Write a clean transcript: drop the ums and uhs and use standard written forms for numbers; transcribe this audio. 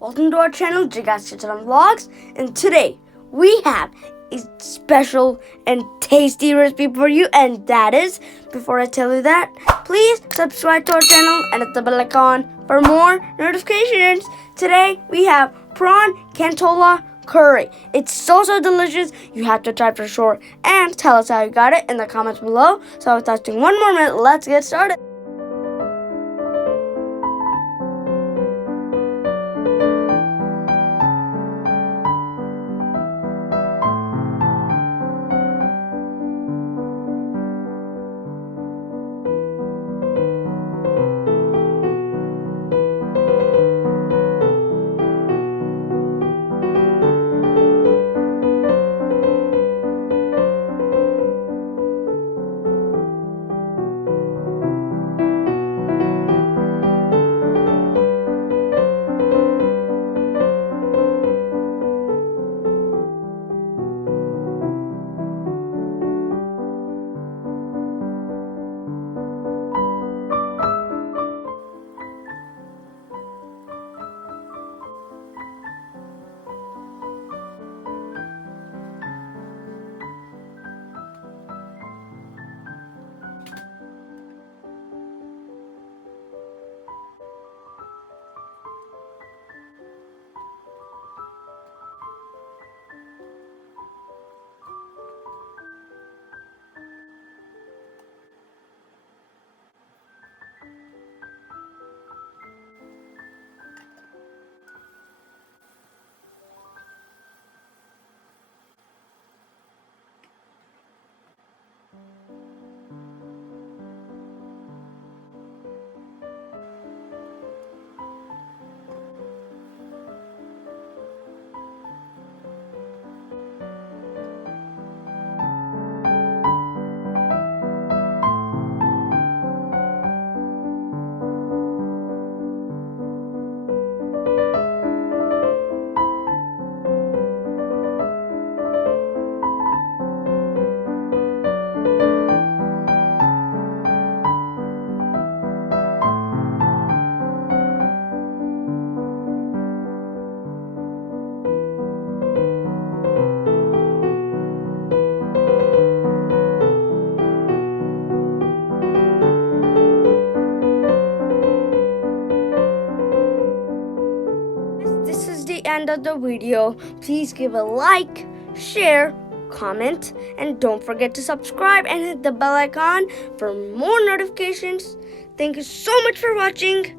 Welcome to our channel, Jagas Vlogs, and today we have a special and tasty recipe for you, and that is, before I tell you that, please subscribe to our channel and hit the bell icon for more notifications. Today we have prawn Kantola curry. It's so delicious, you have to try for sure, and tell us how you got it in the comments below. So without taking one more minute, let's get started. This is the end of the video. Please give a like, share, comment, and don't forget to subscribe and hit the bell icon for more notifications. Thank you so much for watching.